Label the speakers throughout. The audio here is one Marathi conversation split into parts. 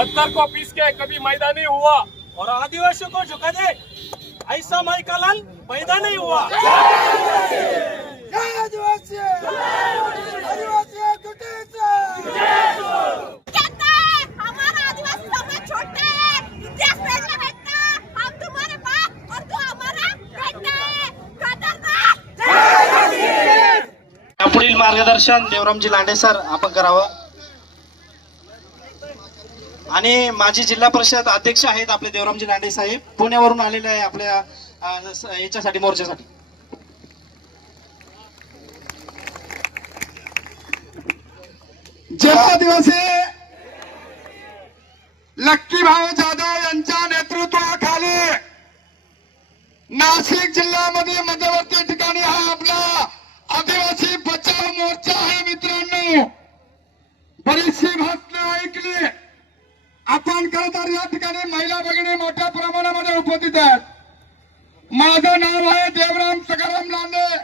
Speaker 1: पत्थर को पीस के कभी मैदान नहीं हुआ।
Speaker 2: और आदिवासियों को झुका दे। ऐसा माई का लाल पैदा नहीं हुआ
Speaker 3: कहता है हमारा आदिवासी समाज छोटा है। इतिहास पढ़ना बेटा हम तुम्हारे बाप और तू हमारा बेटा है। खतरनाक।
Speaker 4: पुढील मार्गदर्शन देवरामजी लांडे सर आपण करावं. आणि माझी जिल्हा परिषद अध्यक्ष आहेत आपले देवरामजी लांडे साहेब. पुण्यावरून आलेले आहे आपल्या याच्यासाठी मोर्चासाठी.
Speaker 5: जय आदिवासी! लक्की भाऊ जाधव यांच्या नेतृत्वाखाली नाशिक जिल्ह्यामध्ये मध्यवर्ती ठिकाणी हा आपला आदिवासी बचाव मोर्चा आहे मित्रांनो. बरीचशी भाषणं ऐकली. आपण खरं तर या ठिकाणी महिला भगिनी मोठ्या प्रमाणामध्ये उपस्थित आहेत. माझं नाव आहे देवराम सखाराम लांडे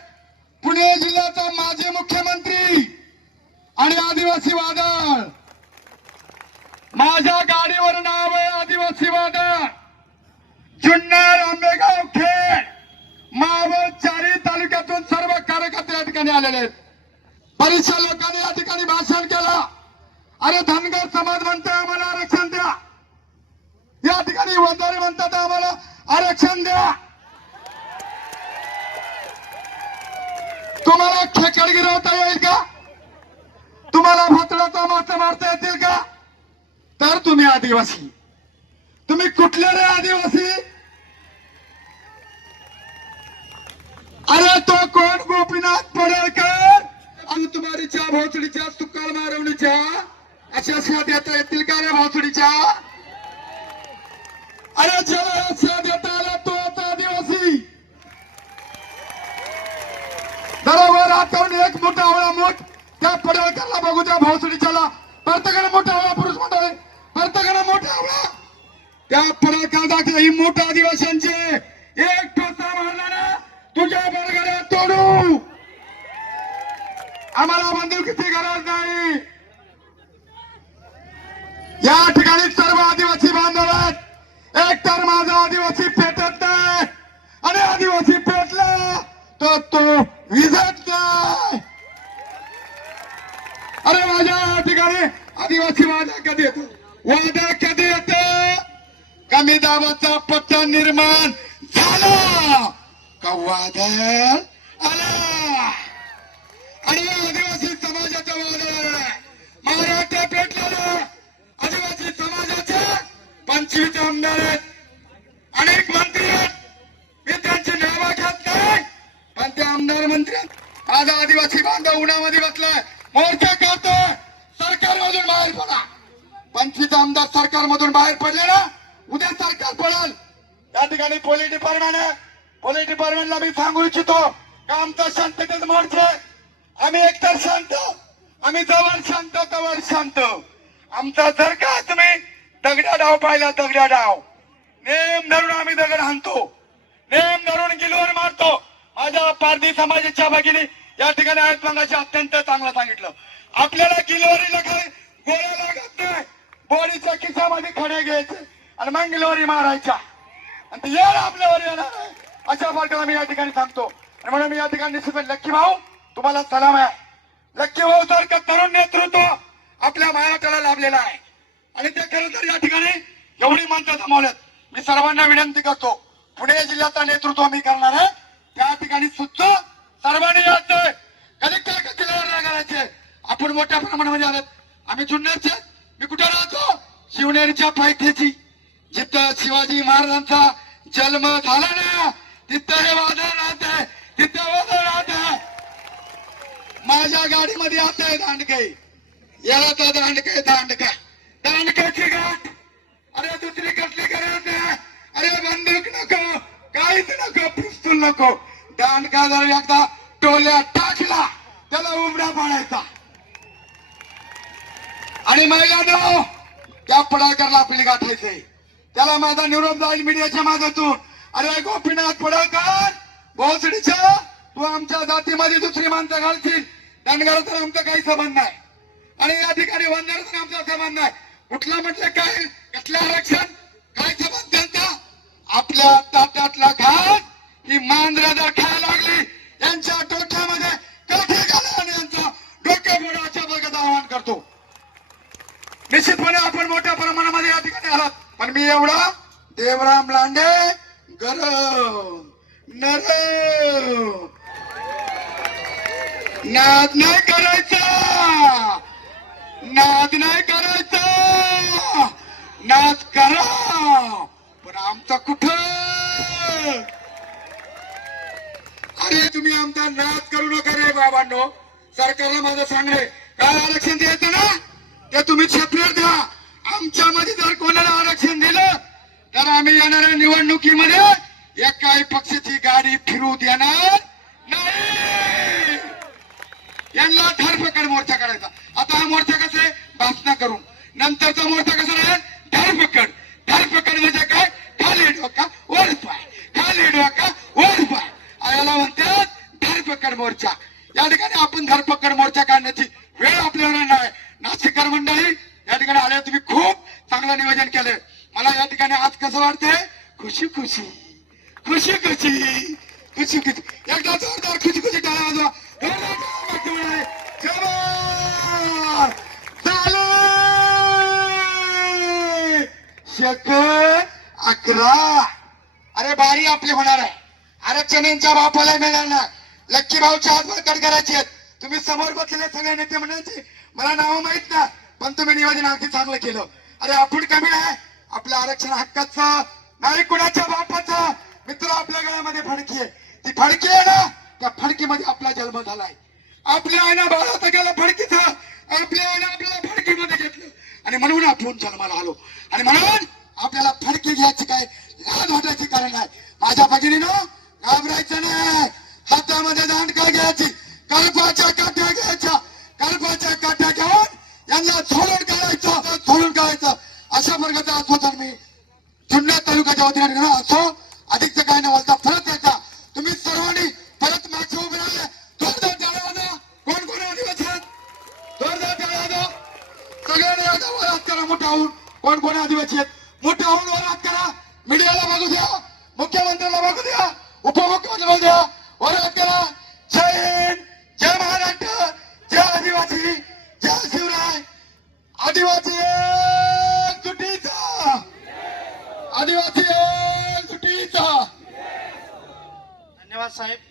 Speaker 5: पुणे जिल्ह्याचा माजी मुख्यमंत्री आणि आदिवासी वादळ. माझ्या गाडीवर नाव आहे आदिवासी वादळ. जुन्नर आंबेगाव खेड मावळ चारी तालुक्यातून सर्व कार्यकर्ते या ठिकाणी आलेले आहेत. बरेचशा लोकांनी या ठिकाणी भाषण केलं. अरे धनगर समाज म्हणतोय आम्हाला आरक्षण या ठिकाणी वंजारी म्हणतात आम्हाला आरक्षण द्या. तुम्हाला खेकड गिरवता येईल का? तुम्हाला भातडाचा मासा मारता येतील का? तर तुम्ही आदिवासी. तुम्ही कुठले रे आदिवासी? अरे तो कोण गोपीनाथ पडळकर? आणि तुम्हारीच्या भोसडीच्या सुकाल मारवणीच्या अशा देता येतील का रे भोसडीच्या? अरे जेव्हा देता आला आदिवासी बरोबर एक मोठा आवळा मोठ त्या पडळकरला बघू त्या प्रत्येकाने मोठा आवळा पुरुष प्रत्येकाने मोठा आवळा त्या पडळकर ही मोठ्या आदिवासींचे एक ठोसा मारला ना तुझ्या बरगड्या तोडू आम्हाला बंदुकीची गरज नाही या ठिकाणी सर्व आदिवासी बांधवात एक तर माझा आदिवासी पेटत नाही. आणि आदिवासी पेटला तर तो विजत नाही. अरे माझ्या ठिकाणी आदिवासी वादा कधी येतो? वादा कधी येतो? कमी दाबाचा पट्टा निर्माण झाला. का वादा आला? आणि आदिवासी समाजाचा वादळ महाराष्ट्र पेटलेला पंचवीस आमदार आहेत. अनेक मंत्री आहेत. मी त्यांची नावं घेत नाही पण ते आमदार मंत्री आज आदिवासी बांधव उन्हामध्ये बसलाय. मोर्चा करतोय सरकारमधून बाहेर पडा. पंचवीस आमदार सरकारमधून बाहेर पडले ना उद्या सरकार पडेल. त्या ठिकाणी पोलीस डिपार्टमेंट आहे. पोलीस डिपार्टमेंटला मी सांगू इच्छितो का आमचा शांततेत मोर्चा आहे. आम्ही एकतर शांत आम्ही जवळ शांत जवळ शांत. आमचा जर का तुम्ही दगड्या डाव पाहिला दगड्या डाव. नेम धरून आम्ही दगड हाणतो. नेम धरून गिलवर मारतो. माझ्या पारधी समाजाच्या भगिनी या ठिकाणी आहेत मगाशी अत्यंत चांगलं सांगितलं. आपल्याला गिलवरीला काय गोळ्या लागत नाही. बॉडीच्या खिसामध्ये खडे घ्यायचे आणि मग गिलवरी मारायच्या. आणि ते आपल्यावर येणार अशा प्रकारे मी या ठिकाणी सांगतो आणि म्हणून मी या ठिकाणी निश्चित लक्की भाऊ तुम्हाला सलाम आहे. लक्की भाऊ सारखं तरुण नेतृत्व आपल्या महाराष्ट्राला लाभलेलं आहे. आणि ते खरं तर या ठिकाणी एवढी माणसं जमावल्यात मी सर्वांना विनंती करतो पुणे जिल्ह्याचं नेतृत्व मी करणार आहे. त्या ठिकाणी सुद्धा सर्वांनी यायचंय कधी काय किल्ल्यावर नाही करायचे. आपण मोठ्या प्रमाणामध्ये आलेत. आम्ही जुन्नरचे मी कुठे राहतो? शिवनेरीच्या पायथ्याची. जिथं शिवाजी महाराजांचा जन्म झाला ना तिथं हे वादळ राहत आहे. तिथं वादळ राहत आहे. माझ्या गाडीमध्ये आता आहे दांडके याला तर दांडकाय दांडका. दांडक्याची गाठ अरे दुसरी कसली गरज नाही अरे बंदूक नको। काहीच नको पिस्तूल नको। दान का जर एकदा टोल्या टाकला त्याला उमडा पाडायचा. आणि महिला त्या पडाळकरला आपली गाठायचे त्याला माझा निरोप जाईल मीडियाच्या माध्यमातून. अरे गोपीनाथ पडाळकर भोसडीच्या तू आमच्या जातीमध्ये दुसरी माणसं घालशील. धनगर तर आमचा काही संबंध नाही. आणि या ठिकाणी वंदर तर आमचा संबंध नाही. कुठला म्हटलं म्हणजे काय? कसलं आरक्षण? काय संबंध त्यांचा आपल्या ताटातला घास ही मांजरा जर खायला लागली यांच्या डोक्यामध्ये काठी घाला आणि यांचा डोके फोडाच्या बघत आवाहन करतो. निश्चितपणे आपण मोठ्या प्रमाणामध्ये या ठिकाणी आलात. पण मी एवढा देवराम लांडे गरम नरम. नाद नाही करायचा. नाद नाही करायचा. नाद करा. पण आमचा कुठ? अरे तुम्ही आमचा नाद करू नका रे बाबांनो. सरकारला माझं सांगणे काय आरक्षण द्यायचं ना? ते तुम्ही सेपरेट द्या आमच्यामध्ये जर कोणाला आरक्षण दिलं तर आम्ही येणाऱ्या निवडणुकीमध्ये एकाही पक्षाची गाडी फिरू देणार नाही. यांना धरपकड मोर्चा करायचा आता हा मोर्चा नंतरचा मोर्चा कसा राहील? धरपकड धरपकड म्हणजे काय? खाली डोका वर पाय. खाली डोका वर पाय. याला म्हणतात धरपकड मोर्चा. या ठिकाणी आपण धरपकड मोर्चा काढण्याची वेळ आपल्याला नाही नाशिककर मंडळी या ठिकाणी आले तुम्ही खूप चांगलं नियोजन केलंय. मला या ठिकाणी आज कसं वाटतंय? खुशी खुशी. खुशी खुशी. खुशी खुशी. एकदा जोरदार खुशी खुशी टाळा वाजवा. जोरदार सेकंद अकरा. अरे बारी आपली होणार आहे. आरक्षणांच्या बापाला मिळणार लक्की भाऊच्या हातवर कट करायचे आहेत. तुम्ही समोर बसलेले सगळे नेते म्हणायचे मला नाव माहीत ना. पण तुम्ही निवेदन अगदी चांगलं केलं. अरे आपण कमी आहे. आपल्या आरक्षण हक्काचं नाही कुणाच्या बापाचं. मित्र आपल्या गळ्यामध्ये फडकी. आहे ती फडकी आहे ना त्या फडकीमध्ये आपला जन्म झालाय. आपल्या आईना बाळाचं गेलं फडकीचं. आपल्या आईनं आपल्याला फडकीमध्ये घेतलं. आणि म्हणून आपण जन्माला आलो. आणि म्हणून आपल्याला फडकी घ्यायची काय लाज वाटायची कारण नाही. माझ्या भगिनीनं घाबरायचं नाही. हातामध्ये दांडका घ्यायची. कल्पाच्या काठ्या घ्यायच्या. कल्पाच्या काठ्या घेऊन यांना झोडून काढायचं. झोडून काढायचं. अशा वर्गाचा तर मी जुन्या तालुक्याच्या वतीने निघणं असो मीडियाला बघू द्या. मुख्यमंत्र्यांना बघू द्या. उपमुख्यमंत्री बघू द्या. वर जय हिंद. जय महाराष्ट्र. जय आदिवासी. जय शिवराय. आदिवासी एकजुटीचा. आदिवासी एकजुटीचा.
Speaker 4: धन्यवाद साहेब.